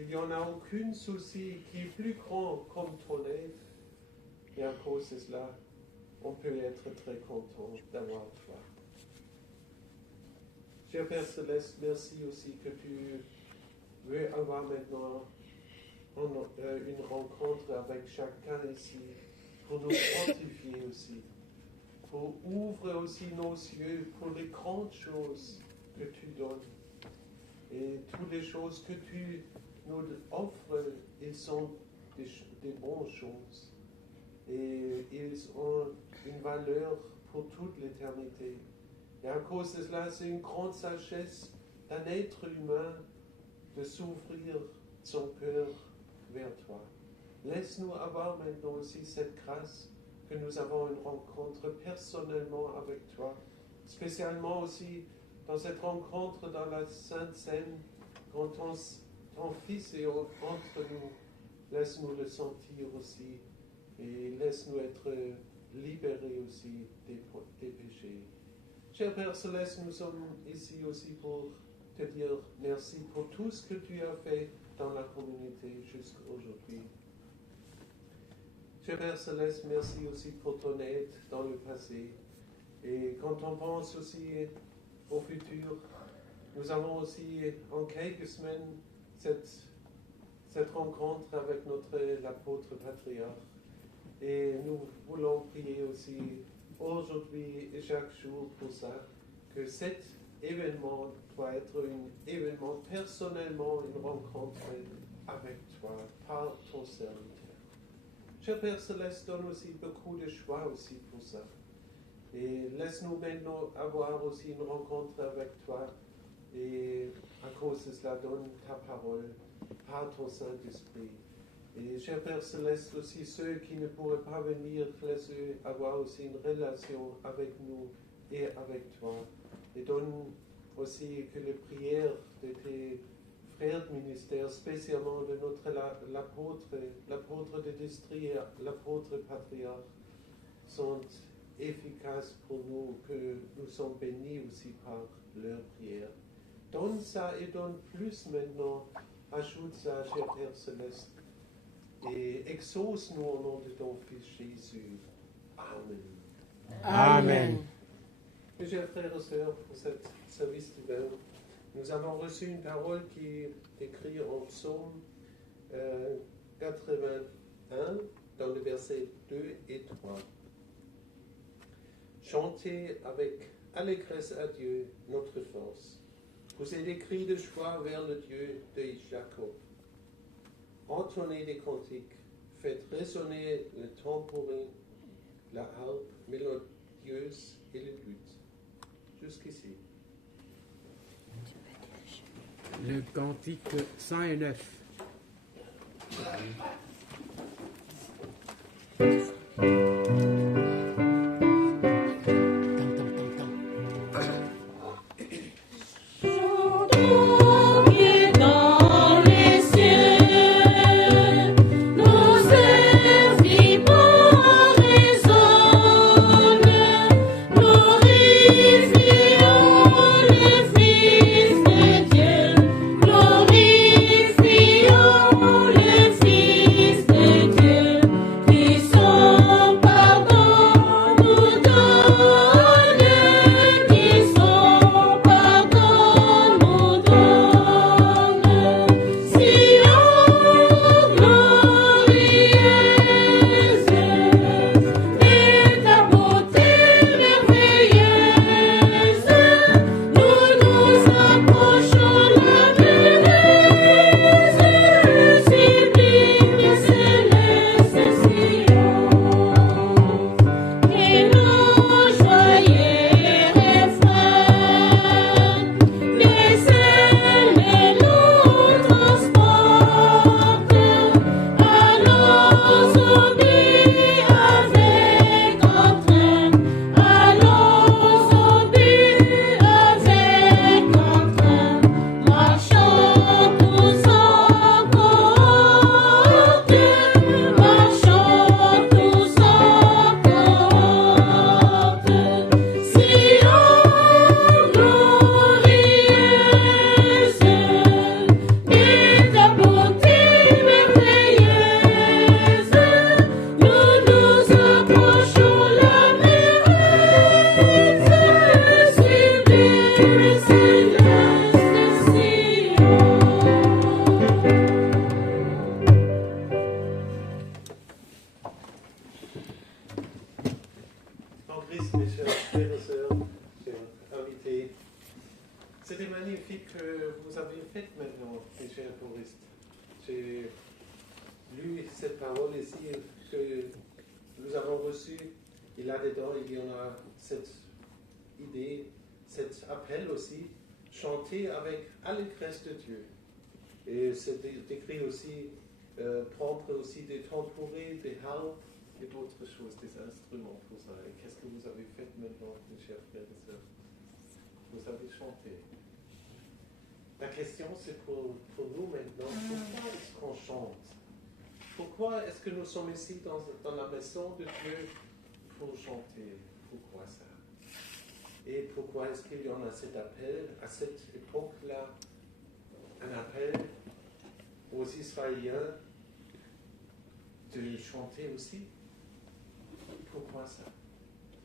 qu'il n'y en a aucun souci qui est plus grand comme ton aide. Et à cause de cela, on peut être très content d'avoir toi. Cher Père Céleste, merci aussi que tu veux avoir maintenant une rencontre avec chacun ici, pour nous fortifier aussi, pour ouvrir aussi nos yeux pour les grandes choses que tu donnes. Et toutes les choses que tu nous offres, ils sont des bonnes choses. Et ils ont une valeur pour toute l'éternité. Et à cause de cela, c'est une grande sagesse d'un être humain de s'ouvrir son cœur vers toi. Laisse-nous avoir maintenant aussi cette grâce que nous avons une rencontre personnellement avec toi, spécialement aussi dans cette rencontre dans la Sainte Seine, quand ton Fils est entre nous. Laisse-nous le sentir aussi et laisse-nous être libérés aussi des péchés. Cher Père Céleste, nous sommes ici aussi pour te dire merci pour tout ce que tu as fait dans la communauté jusqu'à aujourd'hui. Cher Père Céleste, merci aussi pour ton aide dans le passé. Et quand on pense aussi au futur, nous avons aussi en quelques semaines cette rencontre avec l'apôtre patriarche. Et nous voulons prier aussi aujourd'hui et chaque jour pour ça, que cet événement doit être un événement personnellement, une rencontre avec toi, par ton serviteur. Cher Père Céleste, donne aussi beaucoup de choix aussi pour ça. Et laisse-nous maintenant avoir aussi une rencontre avec toi. Et à cause de cela, donne ta parole par ton Saint-Esprit. Et cher Père Céleste, aussi ceux qui ne pourraient pas venir, laisse-eux avoir aussi une relation avec nous et avec toi. Et donne aussi que les prières de tes frères de ministère, spécialement de l'apôtre de district, l'apôtre patriarche, sont efficaces pour nous, que nous sommes bénis aussi par leurs prières. Donne ça et donne plus maintenant. Ajoute ça, cher Père Céleste. Et exauce-nous au nom de ton Fils Jésus. Amen. Amen. Mes chers frères et sœurs, pour ce service d'hiver, nous avons reçu une parole qui est écrite en psaume 81, dans le verset 2 et 3. Chantez avec allégresse à Dieu, notre force. Poussez des cris de joie vers le Dieu de Jacob. Entonnez des cantiques, faites résonner le tambourin, la harpe mélodieuse et le luth. Jusqu'ici. Le cantique 109. Glorifions le Fils de Dieu. mes chers choristes. J'ai lu cette parole ici que nous avons reçue. Et là-dedans, il y en a cette idée, cet appel aussi, chanter avec allégresse de Dieu. Et c'est décrit aussi, prendre aussi des tambourins, des harpes et d'autres choses, des instruments pour ça. Et qu'est-ce que vous avez fait maintenant, mes chers frères et sœurs? Vous avez chanté. La question, c'est pour nous maintenant, pourquoi est-ce qu'on chante? Pourquoi est-ce que nous sommes ici dans la maison de Dieu pour chanter? Pourquoi ça? Et pourquoi est-ce qu'il y en a cet appel, à cette époque-là, un appel aux Israéliens de chanter aussi? Pourquoi ça?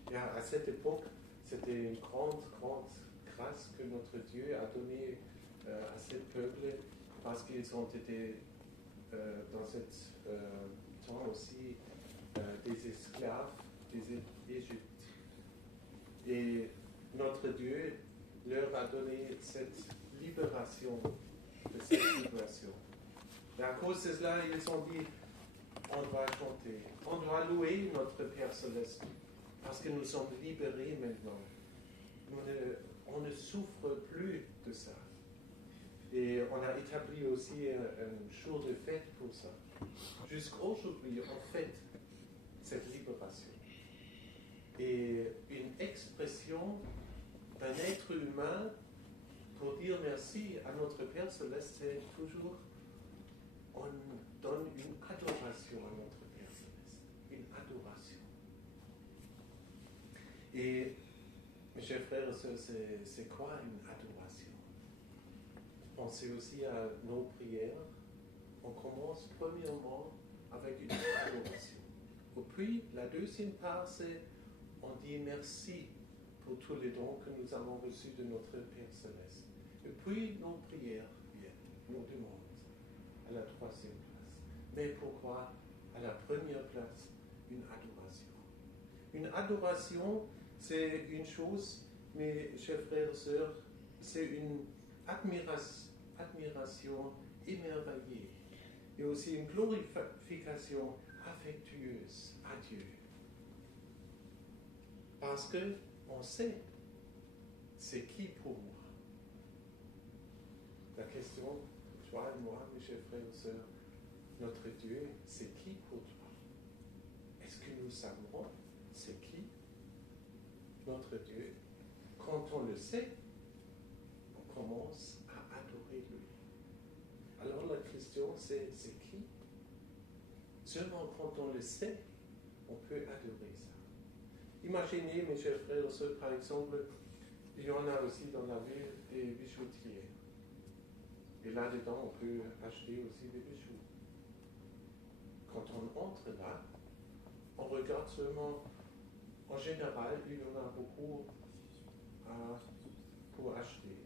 Et à cette époque, c'était une grande grâce que notre Dieu a donnée à ce peuple, parce qu'ils ont été dans ce temps aussi des esclaves des Égyptes. Et notre Dieu leur a donné cette libération de cette situation. Et à cause de cela, ils ont dit, on doit chanter, on doit louer notre Père Céleste, parce que nous sommes libérés maintenant. On ne souffre plus de ça. Et on a établi aussi un jour de fête pour ça. Jusqu'aujourd'hui, on fête cette libération. Et une expression d'un être humain pour dire merci à notre Père Céleste, c'est toujours, on donne une adoration à notre Père Céleste. Une adoration. Et, mes chers frères et sœurs, c'est quoi une adoration? Pensez aussi à nos prières. On commence premièrement avec une adoration. Et puis, la deuxième part, c'est on dit merci pour tous les dons que nous avons reçus de notre Père Céleste. Et puis, nos prières viennent, nos demandes, à la troisième place. Mais pourquoi, à la première place, une adoration? Une adoration, c'est une chose, mes chers frères et sœurs, c'est une admiration émerveillée et aussi une glorification affectueuse à Dieu. Parce qu'on sait c'est qui pour moi. La question, toi et moi, mes chers frères et sœurs, notre Dieu, c'est qui pour toi? Est-ce que nous savons c'est qui notre Dieu? Quand on le sait, on commence à adorer lui. Alors la question, c'est qui? Seulement quand on le sait, on peut adorer ça. Imaginez, mes chers frères et sœurs, par exemple, il y en a aussi dans la ville des bijoutiers. Et là-dedans, on peut acheter aussi des bijoux. Quand on entre là, on regarde seulement, en général, il y en a beaucoup pour acheter.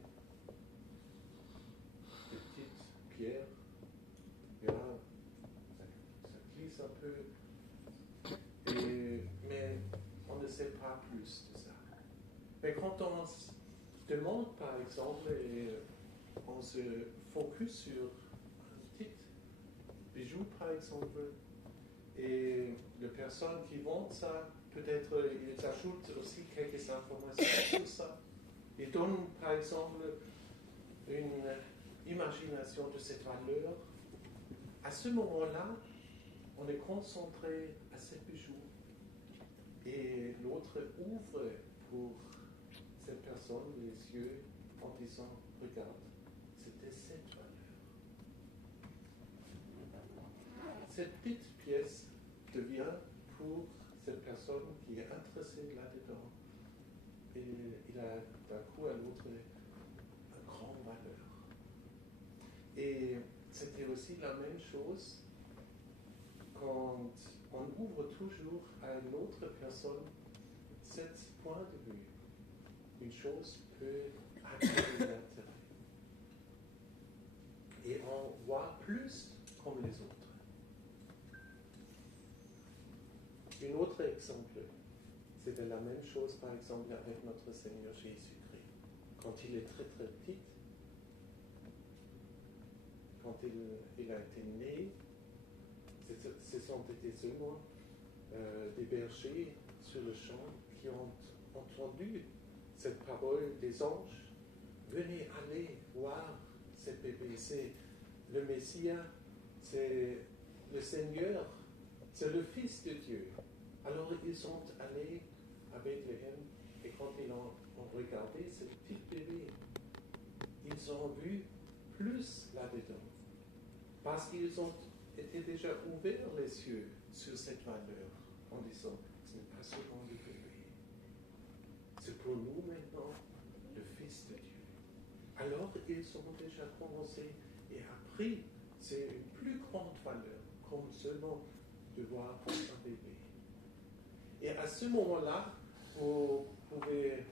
Des petites pierres, ça glisse un peu, mais on ne sait pas plus de ça. Mais quand on se demande, par exemple, et on se focus sur un petit bijou, par exemple, et les personnes qui vendent ça, peut-être ils ajoutent aussi quelques informations sur ça. Ils donnent, par exemple, une imagination de cette valeur. À ce moment-là, on est concentré à ce bijou. Et l'autre ouvre pour cette personne les yeux en disant, regarde, c'était cette valeur. Cette petite pièce devient pour cette personne qui est intéressée là-dedans, et il a d'un coup à l'autre une grande valeur. Et c'était aussi la même chose quand on ouvre toujours à une autre personne cet point de vue. Une chose peut attirer l'intérêt. Et on voit plus comme les autres. Un autre exemple, c'était la même chose par exemple avec notre Seigneur Jésus-Christ. Quand il est très très petit, quand il a été né, ce sont été seulement des bergers sur le champ qui ont entendu cette parole des anges. Venez, allez voir ce bébé, c'est le Messie, c'est le Seigneur, c'est le Fils de Dieu. Alors ils sont allés à Bethléem et quand ils ont regardé ce petit bébé, ils ont vu plus là-dedans. Parce qu'ils ont été déjà ouverts les yeux sur cette valeur en disant, ce n'est pas seulement le bébé, c'est pour nous maintenant le Fils de Dieu. Alors ils ont déjà commencé et appris, c'est une plus grande valeur, comme seulement de voir un bébé. Et à ce moment-là, vous pouvez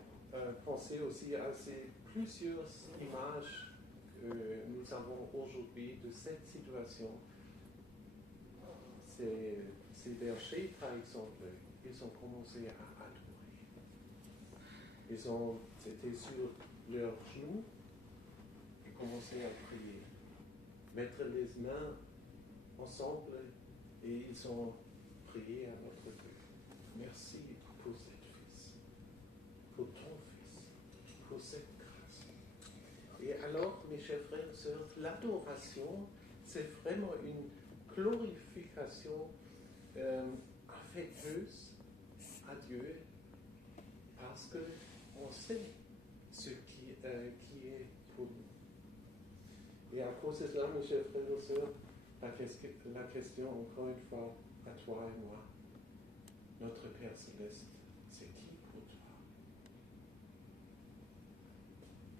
penser aussi à ces plusieurs images que nous avons aujourd'hui de cette situation. Ces bergers, par exemple, ils ont commencé à adorer. C'était sur leurs genoux et commençaient à prier. Mettre les mains ensemble et ils ont prié à notre Dieu. Merci pour cet Fils, pour ton Fils, pour cette grâce. Et alors, mes chers frères et sœurs, l'adoration, c'est vraiment une glorification affectueuse à Dieu parce qu'on sait ce qui est pour nous. Et à cause de cela, mes chers frères et sœurs, la question, encore une fois, à toi et moi, notre Père Céleste, c'est qui pour toi?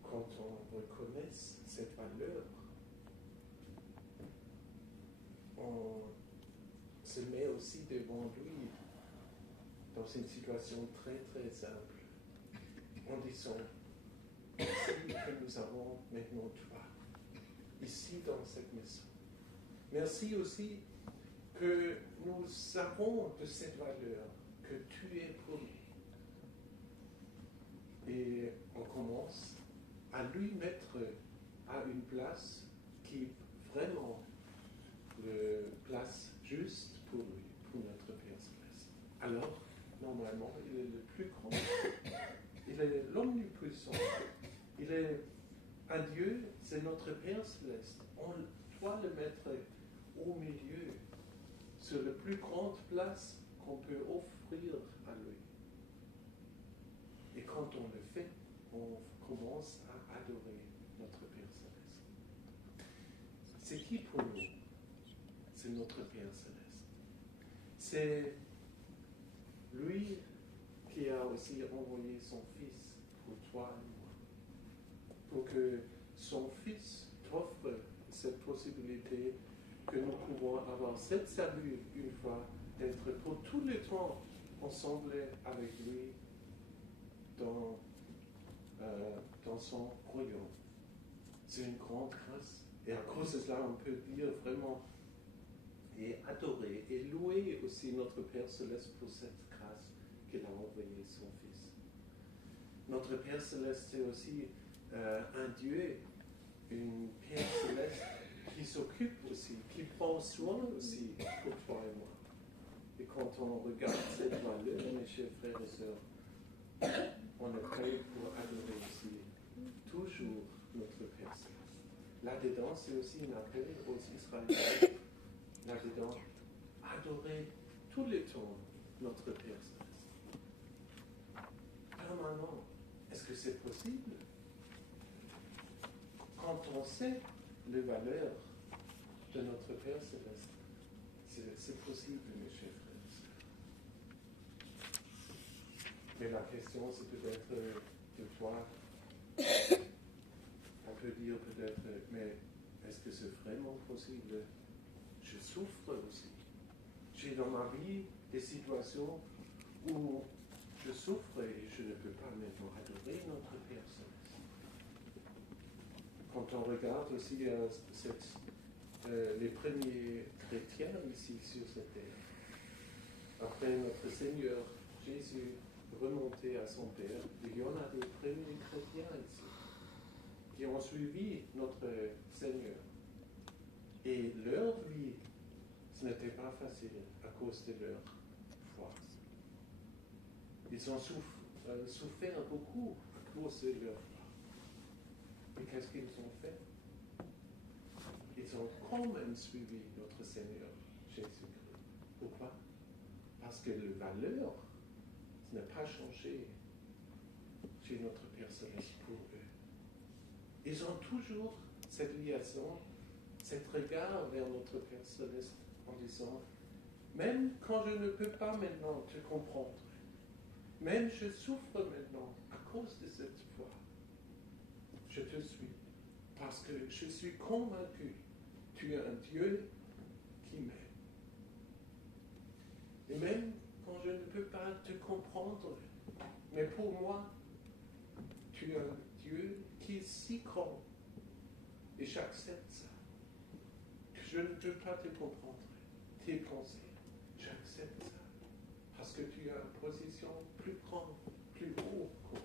Quand on reconnaît cette valeur, on se met aussi devant lui dans une situation très très simple, en disant, merci que nous avons maintenant toi, ici dans cette maison. Merci aussi que nous savons de cette valeur, que tu es pour nous. Et on commence à lui mettre à une place qui est vraiment la place juste pour lui, pour notre Père Céleste. Alors, normalement, il est le plus grand, il est l'omnipuissant, il est un Dieu, c'est notre Père Céleste. On doit le mettre au milieu, sur la plus grande place qu'on peut offrir à lui. Et quand on le fait, on commence à adorer notre Père Céleste. C'est qui pour nous? C'est notre Père Céleste. C'est lui qui a aussi envoyé son Fils pour toi et moi. Pour que son Fils t'offre cette possibilité que nous pouvons avoir cette salut une fois, d'être pour tout le temps ensemble avec lui dans son royaume. C'est une grande grâce. Et à cause de cela, on peut dire vraiment et adorer et louer aussi notre Père Céleste pour cette grâce qu'il a envoyé son Fils. Notre Père Céleste, c'est aussi un Dieu, une Père Céleste qui s'occupe aussi, qui prend soin aussi pour toi et moi. Et quand on regarde cette valeur, mes chers frères et sœurs, on est prêt pour adorer aussi toujours notre Père Céleste. Là-dedans, c'est aussi un appel aux Israélites. Là-dedans, adorer tout le temps notre Père Céleste. Permanent. Est-ce que c'est possible? Quand on sait les valeurs de notre Père Céleste, c'est possible, mes chers frères et sœurs. Mais la question, c'est peut-être de toi. On peut dire peut-être, mais est-ce que c'est vraiment possible? Je souffre aussi. J'ai dans ma vie des situations où je souffre et je ne peux pas maintenant adorer notre Père Céleste. Quand on regarde aussi les premiers chrétiens ici sur cette terre, après notre Seigneur Jésus remonté à son Père, il y en a des premiers chrétiens ici qui ont suivi notre Seigneur. Et leur vie, ce n'était pas facile à cause de leur foi. Ils ont souffert beaucoup à cause de leur foi. Et qu'est-ce qu'ils ont fait? Ils ont quand même suivi notre Seigneur Jésus-Christ. Pourquoi? Parce que la valeur n'a pas changé chez notre Père Céleste pour eux. Ils ont toujours cette liaison, cet regard vers notre Père Céleste en disant, même quand je ne peux pas maintenant te comprendre, même je souffre maintenant à cause de cette foi, je te suis, parce que je suis convaincu, tu es un Dieu qui m'aime. Et même quand je ne peux pas te comprendre, mais pour moi, tu es un Dieu qui est si grand, et j'accepte ça. Je ne peux pas te comprendre, tes pensées. J'accepte ça. Parce que tu as une position plus grande, plus haute que moi.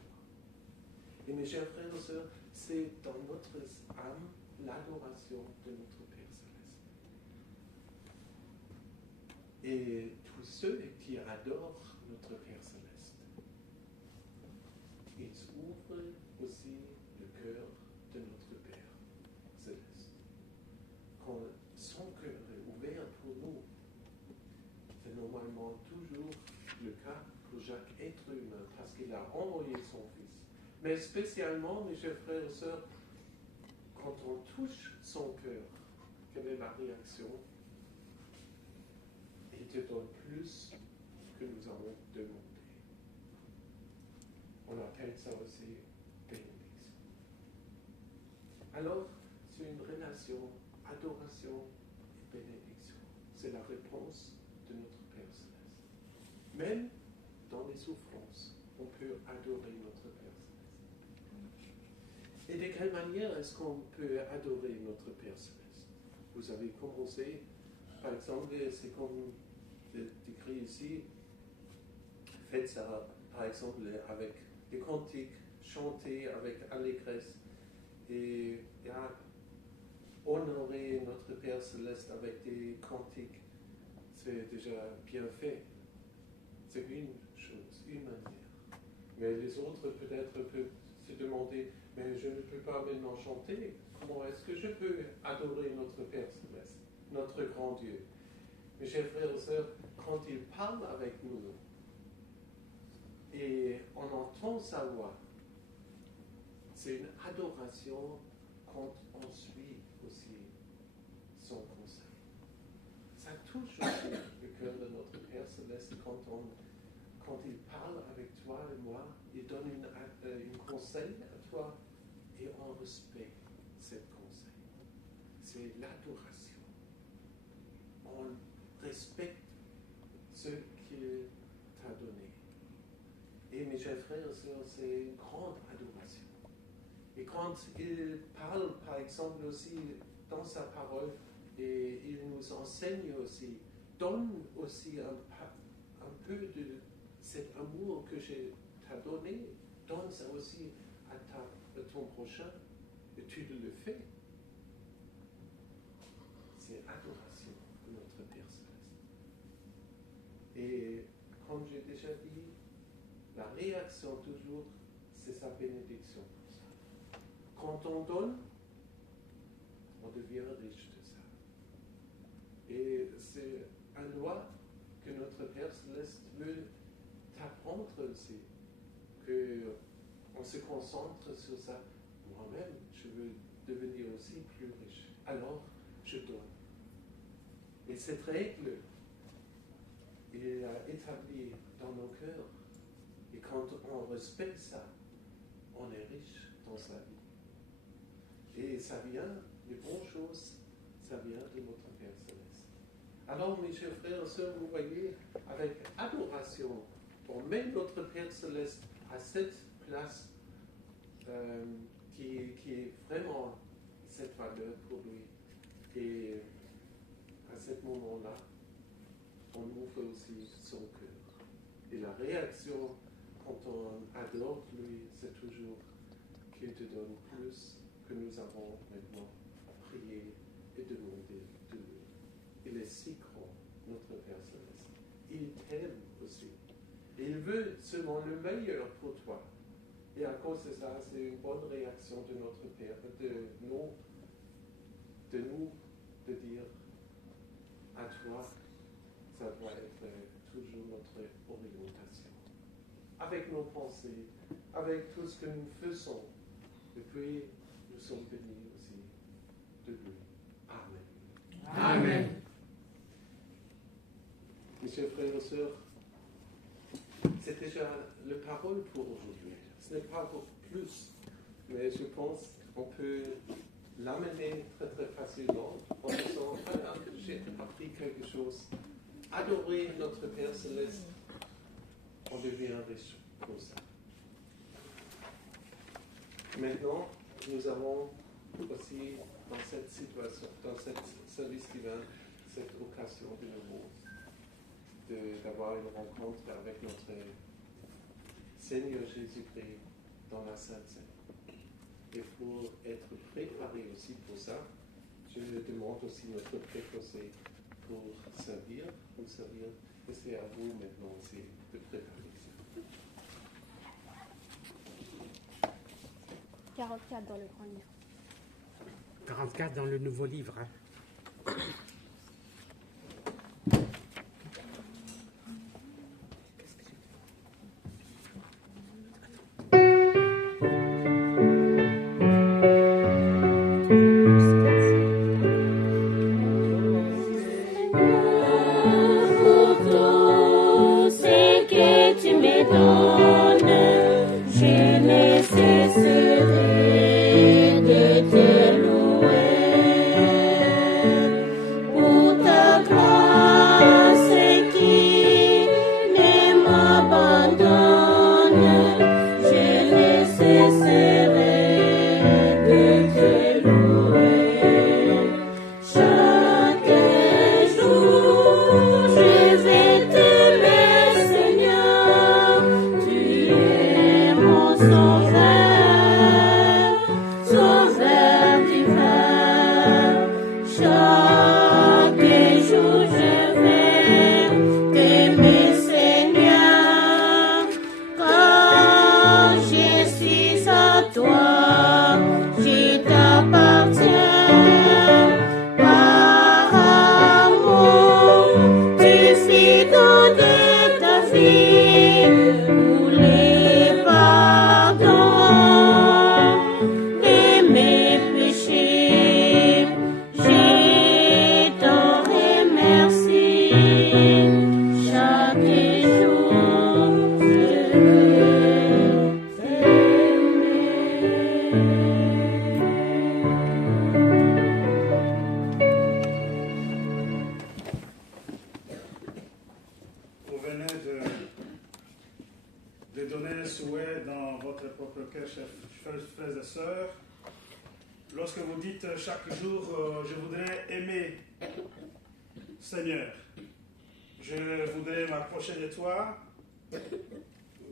Et mes chers frères et sœurs, c'est dans notre âme l'adoration de notre Père Céleste. Et tous ceux qui adorent notre Père Céleste, ils ouvrent aussi le cœur de notre Père Céleste. Quand son cœur est ouvert pour nous, c'est normalement toujours le cas pour chaque être humain, parce qu'il a envoyé son Fils. Mais spécialement, mes chers frères et sœurs, quand on touche son cœur, quelle est la réaction? Il te donne plus que nous avons demandé. On appelle ça aussi bénédiction. Alors, c'est une relation, adoration et bénédiction. C'est la réponse de notre Père Céleste. Même dans les souffrances, on peut adorer notre Père Céleste. Et de quelle manière est-ce qu'on peut adorer notre Père Céleste? Vous avez commencé, par exemple, c'est comme décrit ici, faites ça, par exemple, avec des cantiques, chanter avec allégresse, et honorer notre Père Céleste avec des cantiques, c'est déjà bien fait. C'est une chose, une manière. Mais les autres peut-être peuvent se demander, mais je ne peux pas maintenant chanter. Comment est-ce que je peux adorer notre Père Céleste, notre grand Dieu? Mes chers frères et sœurs, quand il parle avec nous et on entend sa voix, c'est une adoration quand on suit aussi son conseil. Ça touche aussi le cœur de notre Père Céleste quand il parle avec toi et moi, il donne un conseil à toi et on respecte ce conseil. C'est l'adoration. On respecte ce qu'il t'a donné. Et mes chers frères et sœurs, c'est une grande adoration. Et quand il parle, par exemple, aussi dans sa parole, et il nous enseigne aussi, donne aussi un peu de cet amour que je t'ai donné, donne ça aussi à ton prochain, et tu le fais. C'est adoration de notre Père Céleste. Et comme j'ai déjà dit, la réaction toujours, c'est sa bénédiction pour ça. Quand on donne, on devient riche de ça. Et c'est un loi que notre Père Céleste veut t'apprendre aussi, qu'on se concentre sur ça. Moi-même, je veux devenir aussi plus riche. Alors, je donne. Et cette règle, il est établie dans nos cœurs. Et quand on respecte ça, on est riche dans sa vie. Et ça vient, les bonnes choses, ça vient de notre Père Céleste. Alors, mes chers frères et sœurs, vous voyez, avec adoration, on met notre Père Céleste à cette place qui est vraiment cette valeur pour lui. Et à ce moment-là, on ouvre aussi son cœur. Et la réaction, quand on adore lui, c'est toujours qu'il te donne plus que nous avons maintenant à prier et demander. il t'aime aussi. Et il veut seulement le meilleur pour toi. Et à cause de ça, c'est une bonne réaction de notre Père, de nous de dire à toi, ça doit être toujours notre orientation. Avec nos pensées, avec tout ce que nous faisons. Et puis, nous sommes bénis aussi de lui. Amen. Amen. Mes chers frères et sœurs, c'est déjà la parole pour aujourd'hui. Ce n'est pas pour plus, mais je pense qu'on peut l'amener très très facilement en disant, voilà, j'ai appris quelque chose. Adorer notre Père Céleste, on devient riche pour ça. Maintenant, nous avons aussi dans cette situation, dans cette service divin, cette occasion de nouveau d'avoir une rencontre avec notre Seigneur Jésus-Christ dans la Sainte Seine. Et pour être préparé aussi pour ça, je demande aussi notre préposé pour servir, et c'est à vous maintenant aussi de préparer ça. 44 dans le grand livre. 44 dans le nouveau livre. Hein.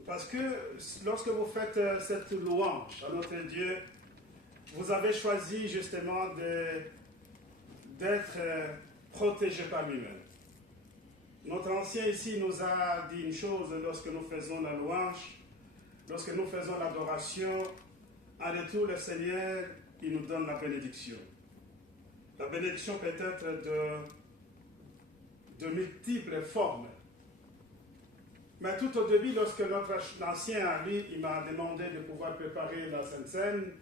Parce que lorsque vous faites cette louange à notre Dieu, vous avez choisi justement d'être protégé par lui-même. Notre ancien ici nous a dit une chose lorsque nous faisons la louange, lorsque nous faisons l'adoration, en retour le Seigneur, il nous donne la bénédiction. La bénédiction peut être de multiples formes. Mais tout au début, lorsque notre ancien ami, il m'a demandé de pouvoir préparer la Sainte Seine,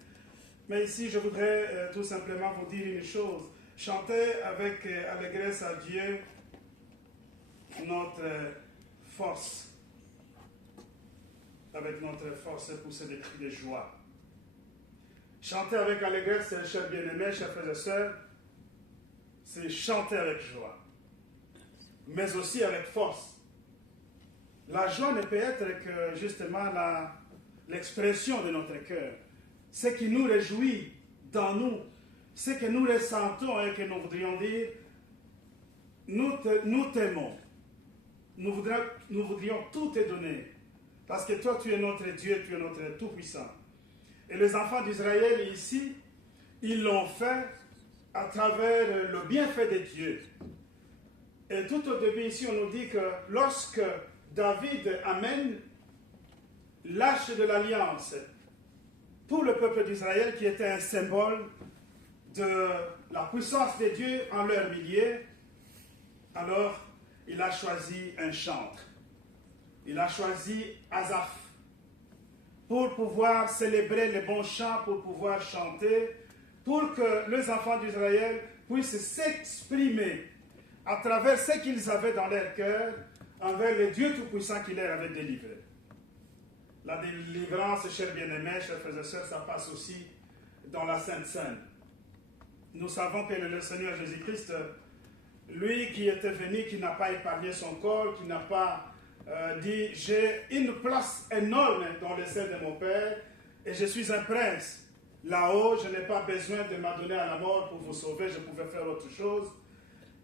mais ici, je voudrais tout simplement vous dire une chose. Chantez avec allégresse à Dieu notre force. Avec notre force, pousser des cris de joie. Chanter avec allégresse, chers bien-aimés, chers frères et sœurs, c'est chanter avec joie, mais aussi avec force. La joie ne peut être que justement l'expression de notre cœur. Ce qui nous réjouit dans nous, ce que nous ressentons et que nous voudrions dire, nous t'aimons. Nous voudrions tout te donner. Parce que toi, tu es notre Dieu, tu es notre Tout-Puissant. Et les enfants d'Israël ici, ils l'ont fait à travers le bienfait de Dieu. Et tout au début ici, on nous dit que lorsque David amène l'arche de l'alliance pour le peuple d'Israël, qui était un symbole de la puissance de Dieu en leur milieu, alors il a choisi un chantre. Il a choisi Asaph pour pouvoir célébrer les bons chants, pour pouvoir chanter, pour que les enfants d'Israël puissent s'exprimer à travers ce qu'ils avaient dans leur cœur envers le Dieu Tout-Puissant qui leur avait délivré. La délivrance, chers bien-aimés, chers frères et sœurs, ça passe aussi dans la Sainte Seine. Nous savons que le Seigneur Jésus-Christ, lui qui était venu, qui n'a pas épargné son corps, qui n'a pas dit « J'ai une place énorme dans le sein de mon Père et je suis un prince. Là-haut, je n'ai pas besoin de m'adonner à la mort pour vous sauver, je pouvais faire autre chose. »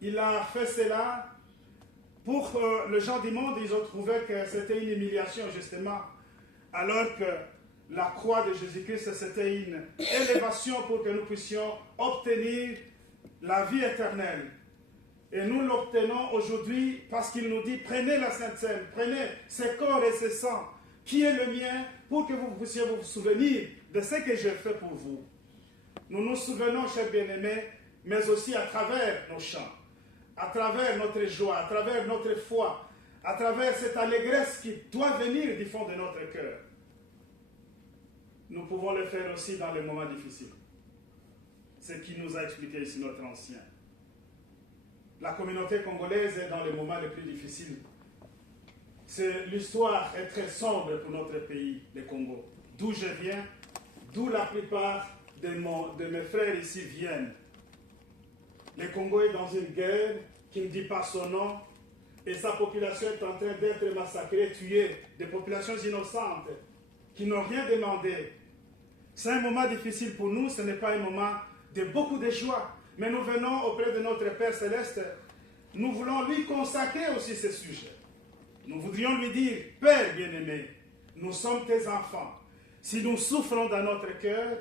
Il a fait cela pour les gens du monde, ils ont trouvé que c'était une humiliation justement, alors que la croix de Jésus-Christ, c'était une élévation pour que nous puissions obtenir la vie éternelle. Et nous l'obtenons aujourd'hui parce qu'il nous dit, prenez la Sainte Seine, prenez ce corps et ce sang, qui est le mien, pour que vous puissiez vous souvenir de ce que j'ai fait pour vous. Nous nous souvenons, chers bien-aimés, mais aussi à travers nos chants, à travers notre joie, à travers notre foi, à travers cette allégresse qui doit venir du fond de notre cœur. Nous pouvons le faire aussi dans les moments difficiles. Ce qui nous a expliqué ici notre ancien. La communauté congolaise est dans les moments les plus difficiles. L'histoire est très sombre pour notre pays, le Congo. D'où je viens, d'où la plupart de mes frères ici viennent. Le Congo est dans une guerre qui ne dit pas son nom et sa population est en train d'être massacrée, tuée, des populations innocentes qui n'ont rien demandé. C'est un moment difficile pour nous, ce n'est pas un moment de beaucoup de joie, mais nous venons auprès de notre Père Céleste, nous voulons lui consacrer aussi ce sujet. Nous voudrions lui dire, Père bien-aimé, nous sommes tes enfants. Si nous souffrons dans notre cœur,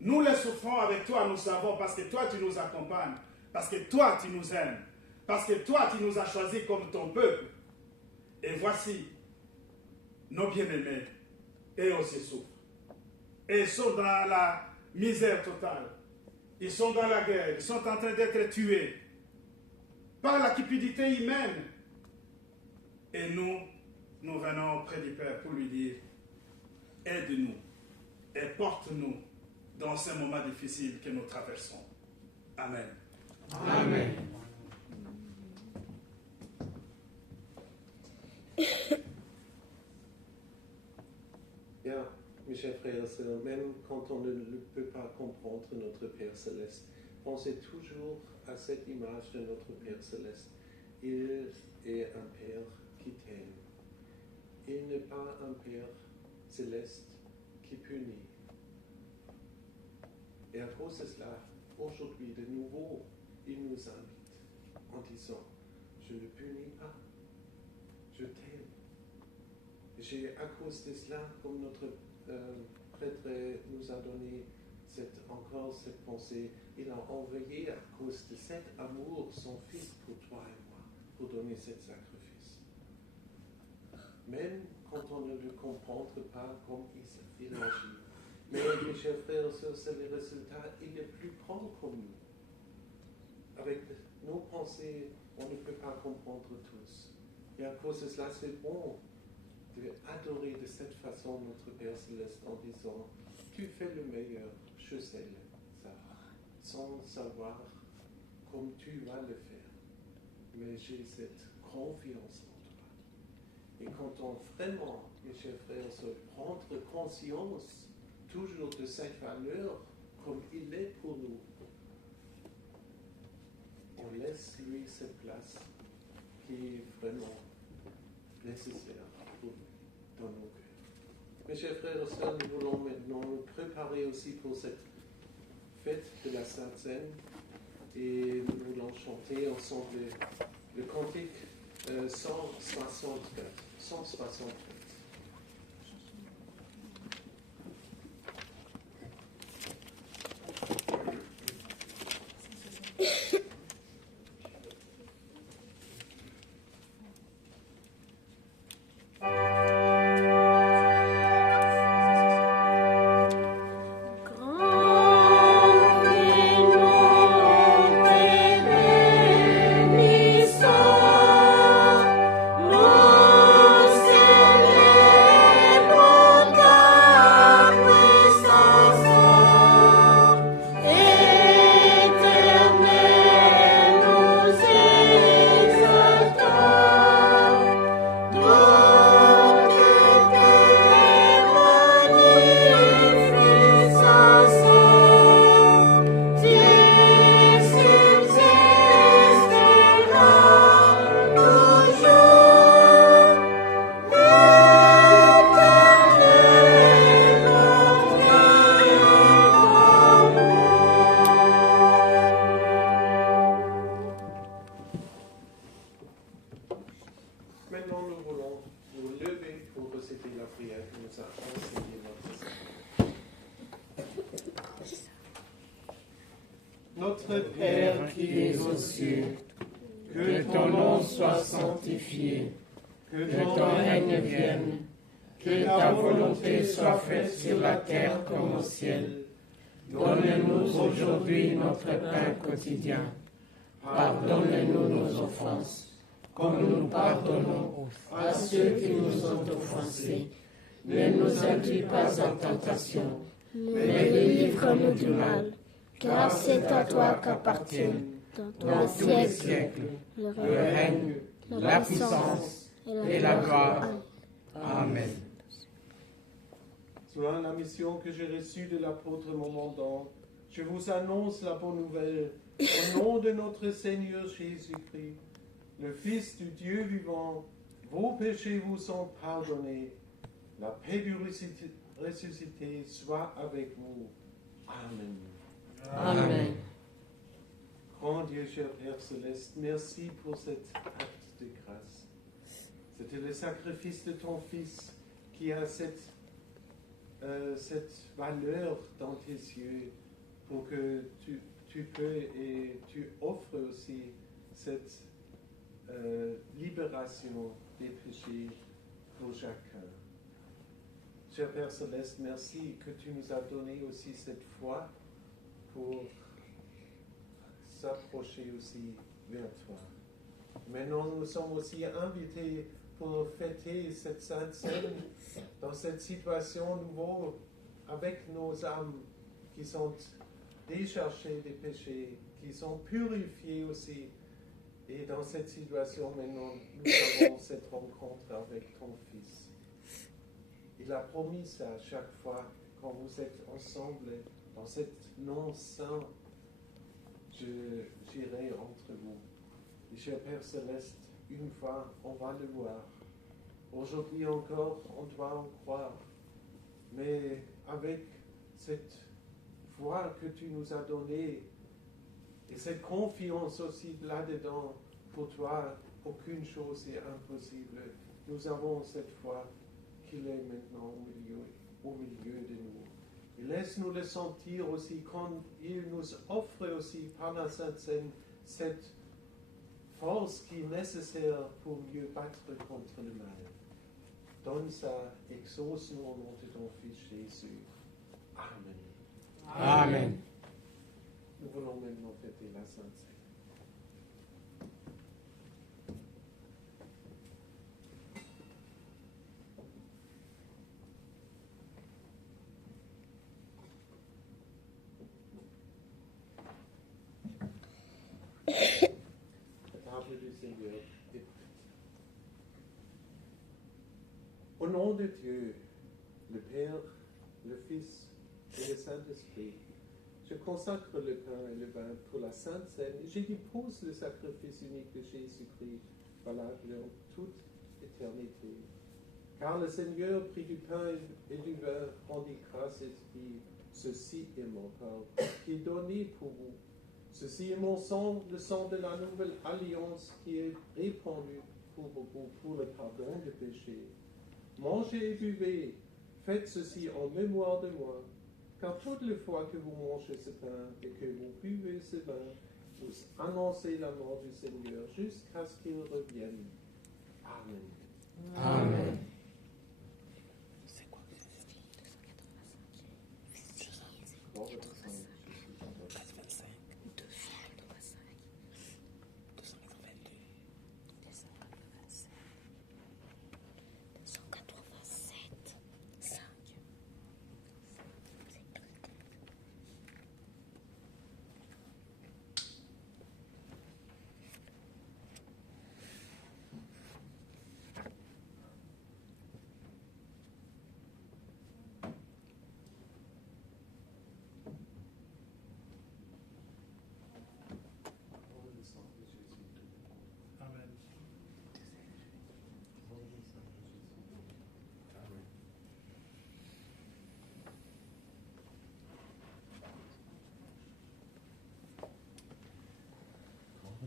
nous les souffrons avec toi, nous savons, parce que toi tu nous accompagnes, parce que toi tu nous aimes, parce que toi tu nous as choisis comme ton peuple. Et voici, nos bien-aimés, eux aussi souffrent. Et ils sont dans la misère totale. Ils sont dans la guerre. Ils sont en train d'être tués par la cupidité humaine. Et nous venons auprès du Père pour lui dire, aide-nous et porte-nous dans ces moments difficiles que nous traversons. Amen. Amen. Ja, mes chers frères et sœurs, même quand on ne peut pas comprendre notre Père Céleste, pensez toujours à cette image de notre Père Céleste. Il est un Père qui t'aime. Il n'est pas un Père Céleste qui punit. Et à cause de cela, aujourd'hui, de nouveau, il nous invite en disant, je ne punis pas, je t'aime. À cause de cela, comme notre prêtre nous a donné encore cette pensée, il a envoyé à cause de cet amour son Fils pour toi et moi, pour donner ce sacrifice. Même quand on ne le comprend pas comme il agit. Mais mes chers frères et sœurs, c'est le résultat, il est plus grand que nous. Avec nos pensées, on ne peut pas comprendre tous. Et à cause de cela, c'est bon d'adorer de cette façon notre Père Céleste en disant, tu fais le meilleur, je sais ça, sans savoir comme tu vas le faire. Mais j'ai cette confiance en toi. Et quand on vraiment, mes chers frères, se prendre conscience toujours de cette valeur comme il est pour nous, on laisse lui cette place qui est vraiment nécessaire pour nous, dans nos cœurs. Mes chers frères et sœurs, nous voulons maintenant nous préparer aussi pour cette fête de la Sainte Seine et nous voulons chanter ensemble le cantique 164. 164. nous a enseigné notre Seigneur. Notre Père qui es aux cieux, que ton nom soit sanctifié, que ton règne vienne, que ta volonté soit faite sur la terre comme au ciel. Donne-nous aujourd'hui notre pain quotidien. Pardonne-nous nos offenses, comme nous pardonnons à ceux qui nous ont offensés. Ne nous induis pas en tentation, mais délivre-nous du mal. Car c'est à toi qu'appartiennent, dans tous les siècles, le règne, la puissance et la gloire. Amen. Selon la mission que j'ai reçue de l'apôtre Momandon, je vous annonce la bonne nouvelle. Au nom de notre Seigneur Jésus-Christ, le Fils du Dieu vivant, vos péchés vous sont pardonnés. La paix du ressuscité soit avec vous. Amen. Amen. Grand Dieu, cher Père Céleste, merci pour cet acte de grâce. C'était le sacrifice de ton Fils qui a cette valeur dans tes yeux pour que tu peux et tu offres aussi cette libération des péchés pour chacun. Cher Père Céleste, merci que tu nous as donné aussi cette foi pour s'approcher aussi vers toi. Maintenant, nous sommes aussi invités pour fêter cette Sainte Seine dans cette situation nouvelle avec nos âmes qui sont déchargées des péchés, qui sont purifiées aussi. Et dans cette situation maintenant, nous avons cette rencontre avec ton Fils. Il a promis ça chaque fois quand vous êtes ensemble dans cet nom saint. J'irai entre vous. Et cher Père Céleste, une fois, on va le voir. Aujourd'hui encore, on doit en croire. Mais avec cette foi que tu nous as donnée et cette confiance aussi là-dedans, pour toi, aucune chose n'est impossible. Nous avons cette foi qu'il est maintenant au milieu de nous. Et laisse-nous le sentir aussi quand il nous offre aussi par la Sainte Seine cette force qui est nécessaire pour mieux battre contre le mal. Donne ça, exauce-nous au nom de ton Fils Jésus. Amen. Amen. Nous voulons maintenant fêter la Sainte Seine. La table du Seigneur est prête. Au nom de Dieu, le Père, le Fils et le Saint-Esprit, je consacre le pain et le vin pour la Sainte Seine et je dépose le sacrifice unique de Jésus-Christ valable en toute éternité. Car le Seigneur prit du pain et du vin, rendit grâce et dit, ceci est mon corps qui est donné pour vous. Ceci est mon sang, le sang de la nouvelle alliance qui est répandu pour vous, pour le pardon des péchés. Mangez et buvez, faites ceci en mémoire de moi, car toutes les fois que vous mangez ce pain et que vous buvez ce vin, vous annoncez la mort du Seigneur jusqu'à ce qu'il revienne. Amen. Amen.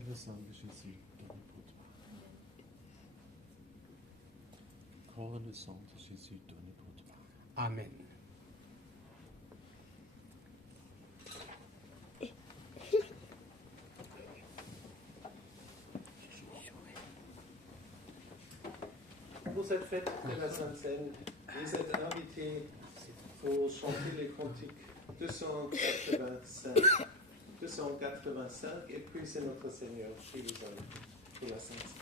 Le sang de Jésus donné pour toi. Corps le sang de Jésus donné pour toi. Amen. Pour cette fête de la Sainte Seine, vous êtes invités pour chanter les cantiques 285. 285, et puis c'est notre Seigneur qui vous invite pour la Sainte Seine.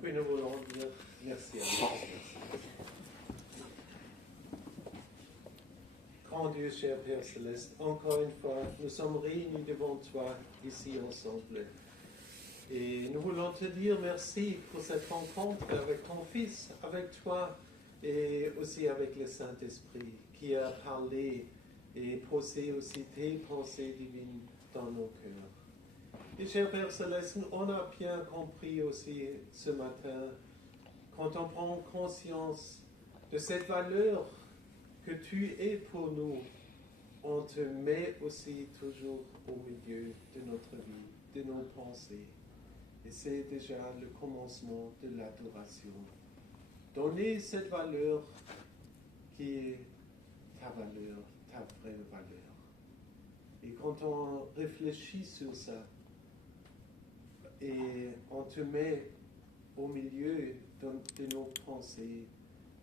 Oui, nous voulons dire merci à Dieu. Grand Dieu, cher Père Céleste, encore une fois, nous sommes réunis devant toi, ici ensemble. Et nous voulons te dire merci pour cette rencontre avec ton Fils, avec toi et aussi avec le Saint-Esprit qui a parlé et posé aussi tes pensées divines dans nos cœurs. Et cher Père Céleste, on a bien compris aussi ce matin, quand on prend conscience de cette valeur que tu es pour nous, on te met aussi toujours au milieu de notre vie, de nos pensées. Et c'est déjà le commencement de l'adoration. Donner cette valeur qui est ta valeur, ta vraie valeur. Et quand on réfléchit sur ça, et on te met au milieu de nos pensées,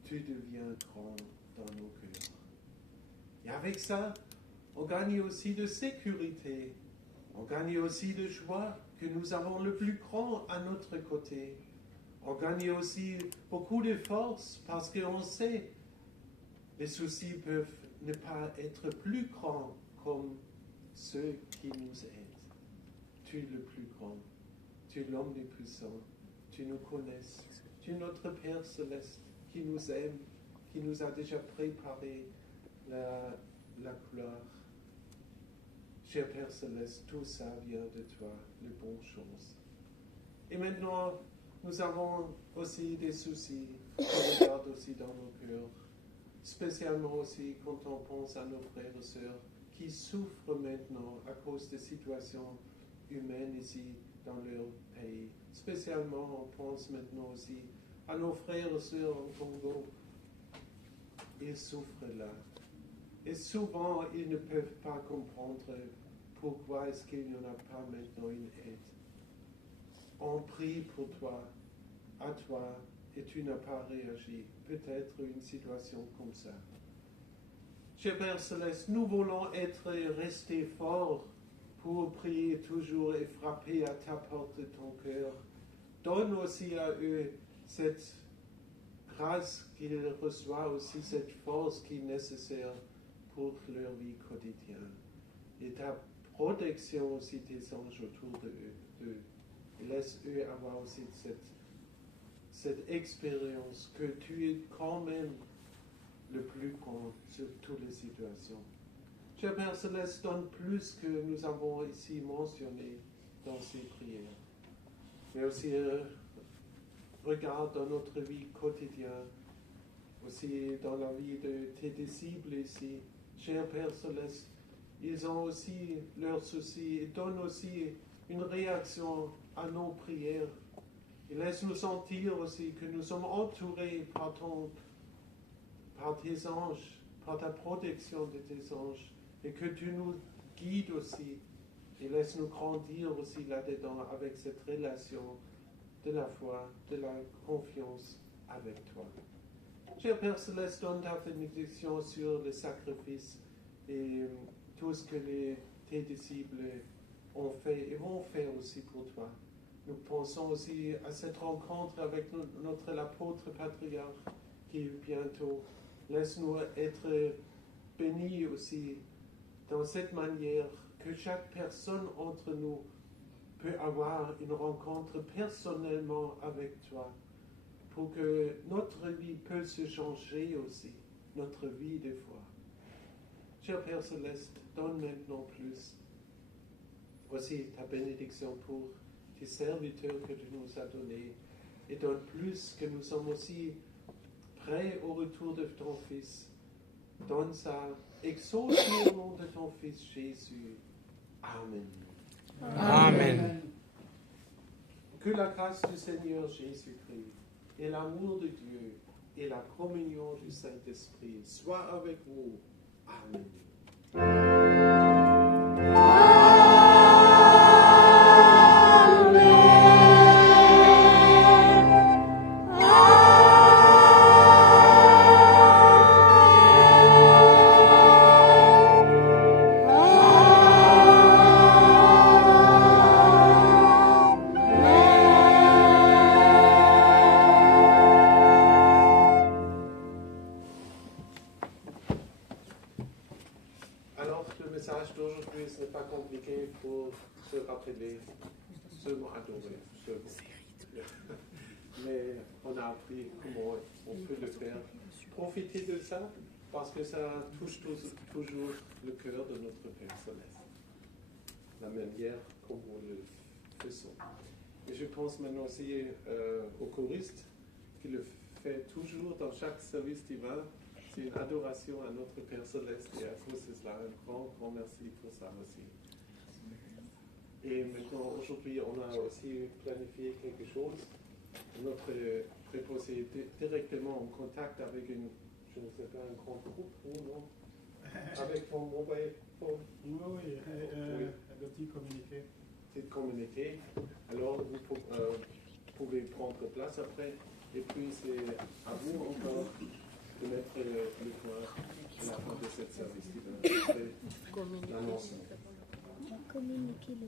tu deviens grand dans nos cœurs. Et avec ça, on gagne aussi de sécurité, on gagne aussi de joie que nous avons le plus grand à notre côté. On gagne aussi beaucoup de force parce qu'on sait que les soucis peuvent ne pas être plus grands comme ceux qui nous aident. tu es le plus grand, tu es l'omnipuissant, tu nous connais, tu es notre Père céleste qui nous aime, qui nous a déjà préparé la gloire. Cher Père céleste, tout ça vient de toi, les bonnes choses. Et maintenant, nous avons aussi des soucis qui regardent aussi dans nos cœurs, spécialement aussi quand on pense à nos frères et sœurs qui souffrent maintenant à cause des situations humaines ici dans leur pays. Spécialement, on pense maintenant aussi à nos frères et sœurs en Congo. Ils souffrent là. Et souvent, ils ne peuvent pas comprendre pourquoi est-ce qu'il n'y en a pas maintenant une aide. On prie pour toi, à toi, et tu n'as pas réagi. Peut-être une situation comme ça. Cher Père Céleste, nous voulons rester forts pour prier toujours et frapper à ta porte de ton cœur. Donne aussi à eux cette grâce qu'ils reçoivent, aussi cette force qui est nécessaire pour leur vie quotidienne. Et ta protection aussi des anges autour d'eux. Laisse-eux avoir aussi cette expérience que tu es quand même le plus grand sur toutes les situations. Cher Père Céleste, donne plus que nous avons ici mentionné dans ces prières. Mais aussi regarde dans notre vie quotidienne, aussi dans la vie de tes disciples ici. Cher Père Céleste, ils ont aussi leurs soucis et donne aussi une réaction à nos prières. Et laisse-nous sentir aussi que nous sommes entourés par tes anges, par ta protection de tes anges, et que tu nous guides aussi. Et laisse-nous grandir aussi là-dedans avec cette relation de la foi, de la confiance avec toi. Cher Père Céleste, donne ta bénédiction sur le sacrifice et tout ce que tes disciples ont fait et vont faire aussi pour toi. Nous pensons aussi à cette rencontre avec l'apôtre patriarche qui est bientôt. Laisse-nous être bénis aussi dans cette manière que chaque personne entre nous peut avoir une rencontre personnellement avec toi pour que notre vie puisse se changer aussi, notre vie de foi. Cher Père Céleste, donne maintenant plus aussi ta bénédiction pour tes serviteurs que tu nous as donnés et donne plus que nous sommes aussi prêts au retour de ton Fils. Donne ça, exauce au nom de ton Fils Jésus. Amen. Amen. Que la grâce du Seigneur Jésus-Christ et l'amour de Dieu et la communion du Saint-Esprit soient avec vous. Amen. Seulement adorer, mais on a appris comment on peut le faire. Profitez de ça parce que ça touche toujours le cœur de notre Père Céleste, la manière comme nous le faisons. Et je pense maintenant aussi au choriste qui le fait toujours dans chaque service divin. C'est une adoration à notre Père Céleste et à cause de cela, un grand merci pour ça aussi. Et maintenant, aujourd'hui, on a aussi planifié quelque chose. Notre préposé est directement en contact avec un grand groupe, non? Avec ton mobile phone. Oui, le petit communiqué. Petit communiqué. Alors, vous pouvez prendre place après. Et puis, c'est à vous encore de mettre le point à la fin de cette service. L'annonce. Communiquer le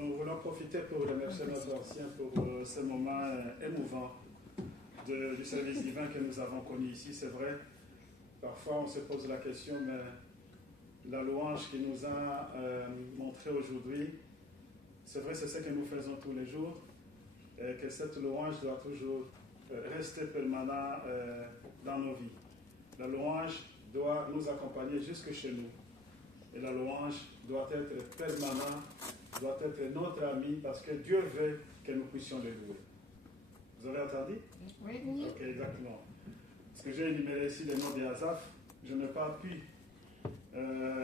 Nous voulons profiter pour remercier notre ancien pour ce moment émouvant du service divin que nous avons connu ici, c'est vrai, parfois on se pose la question, mais la louange qu'il nous a montré aujourd'hui, c'est vrai, c'est ce que nous faisons tous les jours, et que cette louange doit toujours rester permanente dans nos vies. La louange doit nous accompagner jusque chez nous. Et la louange doit être permanente, doit être notre ami, parce que Dieu veut que nous puissions le louer. Vous avez entendu? Oui. Ok, exactement. Parce que j'ai énuméré ici les noms des Asaph, je n'ai pas pu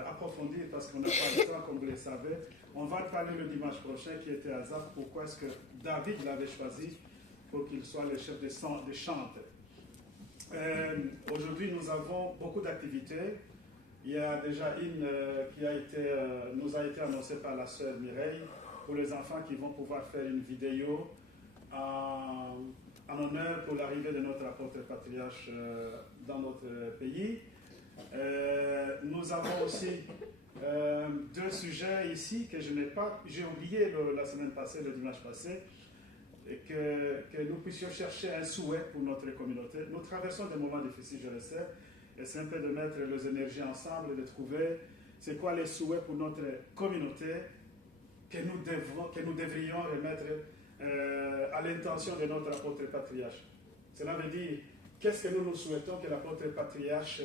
approfondir parce qu'on n'a pas le temps, comme vous le savez. On va parler le dimanche prochain qui était Asaph. Pourquoi est-ce que David l'avait choisi pour qu'il soit le chef des chantres. Aujourd'hui, nous avons beaucoup d'activités. Il y a déjà une qui nous a été annoncée par la sœur Mireille pour les enfants qui vont pouvoir faire une vidéo en honneur pour l'arrivée de notre apôtre patriarche dans notre pays. Nous avons aussi deux sujets ici que j'ai oublié la semaine passée, le dimanche passé, et que nous puissions chercher un souhait pour notre communauté. Nous traversons des moments difficiles, je le sais, et c'est un peu de mettre les énergies ensemble et de trouver c'est quoi les souhaits pour notre communauté que nous devrions remettre à l'intention de notre apôtre patriarche. Cela veut dire, qu'est-ce que nous souhaitons que l'apôtre patriarche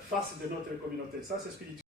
fasse de notre communauté? Ça, c'est spirituel.